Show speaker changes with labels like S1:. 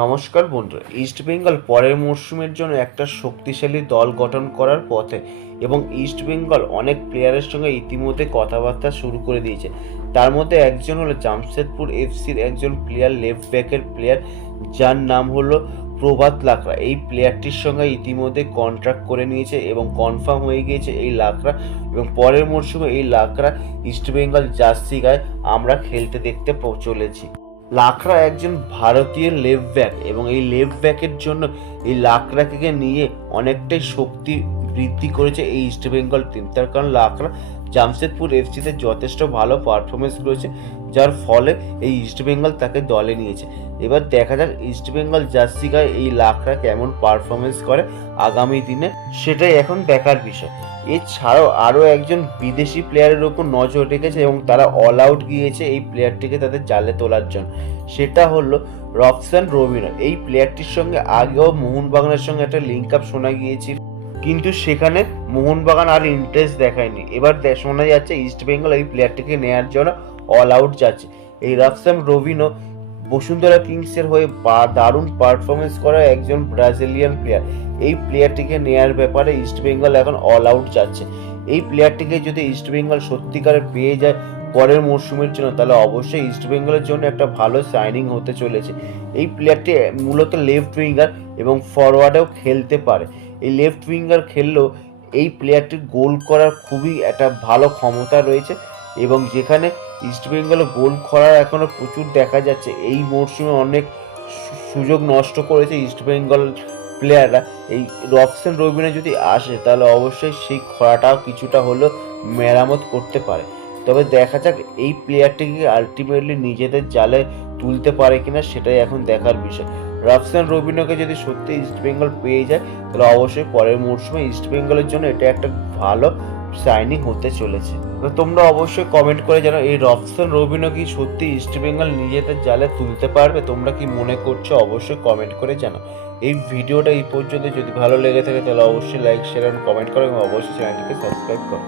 S1: নমস্কার বন্ধুরা ইস্ট বেঙ্গল পরের মরশুমের জন্য একটা শক্তিশালী দল গঠন করার পথে এবং ইস্ট বেঙ্গল অনেক প্লেয়ারের সঙ্গে ইতিমধ্যে কথাবার্তা শুরু করে দিয়েছে। তার মধ্যে একজন হলো জামশেদপুর এফসির একজন প্লেয়ার লেফট ব্যাকের প্লেয়ার যার নাম হলো প্রভাত লাকড়া। এই প্লেয়ারটির সঙ্গে ইতিমধ্যে কন্ট্রাক্ট করে নিয়েছে এবং কনফার্ম হয়ে গিয়েছে এই লাকড়া এবং পরের মরশুমে এই লাকড়া ইস্ট বেঙ্গল জার্সি গায়ে আমরা খেলতে দেখতে চলেছি। লাকড়া একজন ভারতীয় লেফট ব্যাক এবং এই লেফট ব্যাকের জন্য এই লাকড়াকে নিয়ে অনেকটাই শক্তি বৃদ্ধি করেছে এই ইস্ট বেঙ্গল টিম। তার কারণ লাকড়া জামশেদপুর এফসিতে যথেষ্ট ভালো পারফরমেন্স করেছে, যার ফলে এই ইস্ট বেঙ্গল তাকে দলে নিয়েছে। এবার দেখা যাক ইস্ট বেঙ্গল জার্সি গায়ে এই লাখরা কেমন পারফরমেন্স করে আগামী দিনে, সেটাই এখন দেখার বিষয়। এছাড়াও আরও একজন বিদেশি প্লেয়ারের ওপর নজর রেখেছে এবং তারা অল আউট গিয়েছে এই প্লেয়ারটিকে তাদের জালে তোলার জন্য। সেটা হলো রক্সান রবিনো এই প্লেয়ারটির সঙ্গে আগেও মোহনবাগানের সঙ্গে একটা লিঙ্ক আপ শোনা গিয়েছিল। কিন্তু সেখানে মোহনবাগান আর ইন্টারেস্ট দেখায়নি। এবার শোনা যাচ্ছে ইস্ট বেঙ্গল এই প্লেয়ারটিকে নেওয়ার জন্য অল আউট যাচ্ছে। এই রাফসান রবিনো বসুন্ধরা কিংসের হয়ে দারুণ পারফরমেন্স করা একজন ব্রাজিলিয়ান প্লেয়ার এই প্লেয়ারটিকে নেয়ার ব্যাপারে ইস্ট বেঙ্গল এখন অল আউট যাচ্ছে। এই প্লেয়ারটিকে যদি ইস্ট বেঙ্গল সত্যিকারে পেয়ে যায় পরের মরশুমের জন্য, তাহলে অবশ্যই ইস্ট বেঙ্গলের জন্য একটা ভালো সাইনিং হতে চলেছে। এই প্লেয়ারটি মূলত লেফট উইঙ্গার এবং ফরওয়ার্ডেও খেলতে পারে। এই লেফট উইঙ্গার খেললেও এই প্লেয়ারটির গোল করার খুবই একটা ভালো ক্ষমতা রয়েছে এবং যেখানে ইস্ট বেঙ্গলে গোল করার এখনও প্রচুর দেখা যাচ্ছে, এই মরশুমে অনেক সুযোগ নষ্ট করেছে ইস্ট বেঙ্গল প্লেয়াররা এই রফসেন রবিনে যদি আসে, তাহলে অবশ্যই সেই খরাটাও কিছুটা হলেও মেরামত করতে পারে। তবে দেখা যাক এই প্লেয়ারটিকে আলটিমেটলি নিজেদের জালে তুলতে পারে কিনা, সেটাই এখন দেখার বিষয়। রাফসান রবিনোকে যদি সত্যি ইস্ট বেঙ্গল পেয়ে যায়, তাহলে অবশ্যই পরের মরশুমে ইস্ট বেঙ্গলের জন্য এটা একটা ভালো সাইনিং হতে চলেছে। তো তোমরা অবশ্যই কমেন্ট করে জানো এই রফসান রবিনো কি সত্যি ইস্ট বেঙ্গল নিজেদের জালে তুলতে পারবে? তোমরা কি মনে করছ? অবশ্যই কমেন্ট করে জানো এই ভিডিওটা এই পর্যন্ত, যদি ভালো লেগে থাকে তাহলে অবশ্যই লাইক শেয়ার এবং কমেন্ট করো এবং অবশ্যই চ্যানেলটিকে সাবস্ক্রাইব করো।